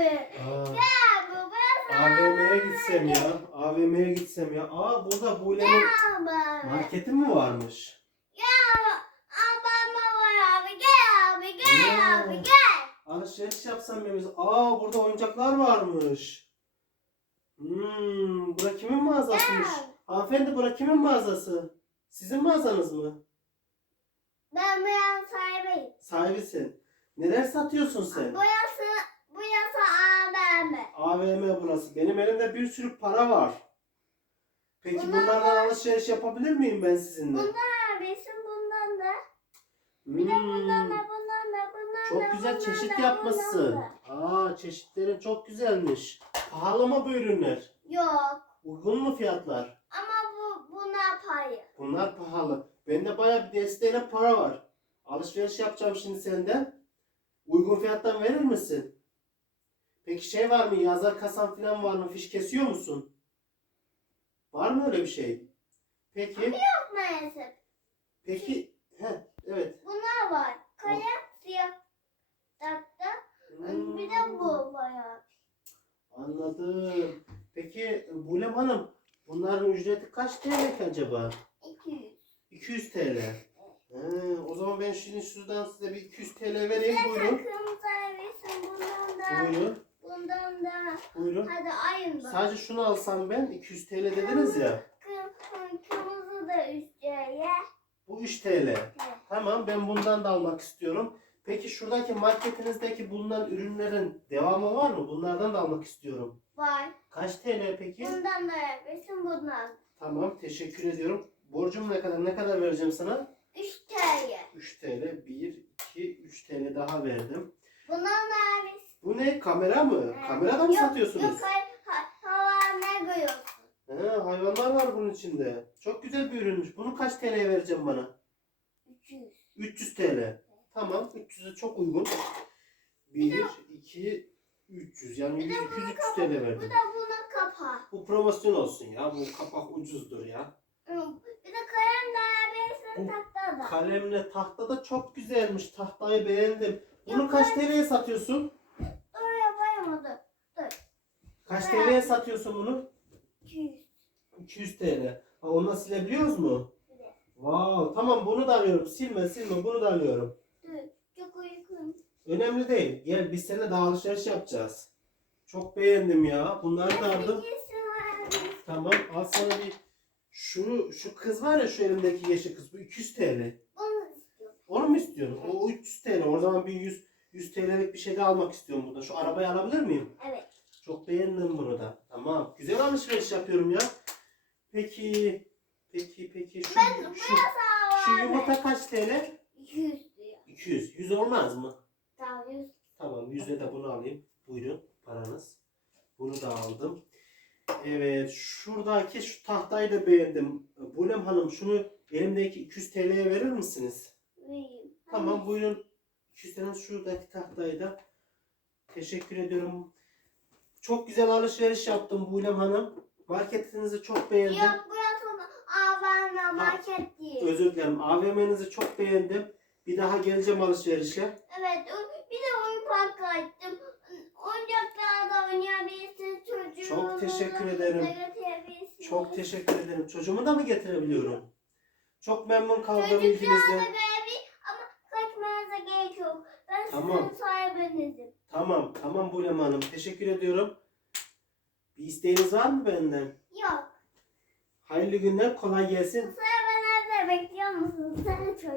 abi. Aa, Gel abi. Ben AVM'ye gitsem ya. AVM'ye gitsem ya. Aa burada Bule'nin abi. marketi mi varmış? Gel abama var abi. Gel abi. Gel Ya. abi. Gel. Alışveriş yapsam biz. Aa burada oyuncaklar varmış. Hmm, bura kimin mağazasıymış? Gel. Hanımefendi bura kimin mağazası? Sizin mağazanız mı? Ben bu yan sahibiyim. Sahibisin. Neler satıyorsun sen? Bu AVM burası. Benim elimde bir sürü para var. Peki Bunlar bunlardan alışveriş yapabilir miyim ben sizinle? Bundan abisin bundan da. Bir de bundan Hmm, da bundan da bundan da. çok güzel bundan çeşit da, yapmışsın. bundan da. Aa çeşitlerin çok güzelmiş. Pahalı mı bu ürünler? Yok. Uygun mu fiyatlar? Ama bu buna payı. Bunlar pahalı. Bende bayağı bir desteğine para var. Alışveriş yapacağım şimdi senden. Uygun fiyattan verir misin? Peki şey var mı? Yazar kasan falan var mı? Fiş kesiyor musun? Var mı öyle bir şey? Peki. Yok maalesef. Peki. He, evet. Bunlar var. Kalem siyah. Dakta. Hmm, Bir de bu bayağı. Anladım. Peki Bulem Hanım bunların ücreti kaç TL ki acaba? 200. 200 TL. He, o zaman ben şimdi şuradan size bir 200 TL vereyim. Sen Buyurun. kırmızı bundan da. Buyurun. Bundan da. Buyurun. Hadi ayın bak. Sadece şunu alsam ben 200 TL dediniz ya. Kır- Kırmızı da üstüye. Bu 3 TL. Tamam ben bundan da almak istiyorum. Peki şuradaki marketinizdeki bulunan ürünlerin devamı var mı? Bunlardan da almak istiyorum. Var. Kaç TL peki? Bundan da yapıyorsun bundan. Tamam teşekkür ediyorum. Borcum ne kadar? Ne kadar vereceğim sana? 3 TL. 3 TL. 1, 2, 3 TL daha verdim. Bundan da ne? Kamera mı? Evet. Kamerada mı Yok, satıyorsunuz? Yok hayır. Ha, hava ne koyuyorsun? He, hayvanlar var bunun içinde. Çok güzel bir ürünmüş. Bunu kaç TL'ye vereceğim bana? 300. 300 TL. Tamam 300'e çok uygun. 1, 2, 300 yani 100, 200, 300 TL Bu verdim. da bunun kapağı. Bu promosyon olsun ya. Bu kapak ucuzdur ya. Bir de kalem de yapıyorsun Bu takta da. Kalemle tahta da çok güzelmiş. Tahtayı beğendim. Bunu kaç TL'ye satıyorsun? Kaç Evet. TL'ye satıyorsun bunu? 200. 200 TL. Ha, onunla silebiliyoruz mu? Evet. Wow, tamam bunu da alıyorum. Silme silme bunu da alıyorum. Dur. Çok uykum. Önemli değil. Gel biz seninle daha alışveriş yapacağız. Çok beğendim ya. Bunları da aldım. Tamam al sana bir şu şu kız var ya şu elimdeki yeşil kız bu 200 TL. Bunu istiyorum. Onu mu istiyorsun? O 300 TL. O zaman bir 100 100 TL'lik bir şey de almak istiyorum burada. Şu arabayı alabilir miyim? Evet. Çok beğendim bunu da. Tamam. Güzel alışveriş yapıyorum ya. Peki peki peki şu Ben şu, şu yumurta kaç TL? 200 diyor. 200. 100 olmaz mı? Tamam 100. Tamam 100'e de bunu alayım. Buyurun paranız. Bunu da aldım. Evet şuradaki şu tahtayı da beğendim. Bulem Hanım şunu elimdeki 200 TL'ye verir misiniz? Vereyim. Tamam buyurun. 200 TL şuradaki tahtayı da. Teşekkür ediyorum. Çok güzel alışveriş yaptım Bulem Hanım. Marketinizi çok beğendim. Yok burası AVM market değil. Özür dilerim. AVM'nizi çok beğendim. Bir daha geleceğim alışverişe. Evet bir de oyun parkı açtım. Oyuncaklarla oynayabilirsiniz çocuğunuzu. Çok teşekkür ederim. Çok teşekkür ederim. Çocuğumu da mı getirebiliyorum? Çok memnun kaldım Çocuklarla ilginizden. görebilir ama kaçmanıza gerek yok. Ben Tamam. sizin sahibinizim. Tamam, tamam Bulem Hanım. Teşekkür ediyorum. Bir isteğiniz var mı benden? Yok. Hayırlı günler, kolay gelsin. Sıra ben nerede bekliyor musun? Sen çocuk.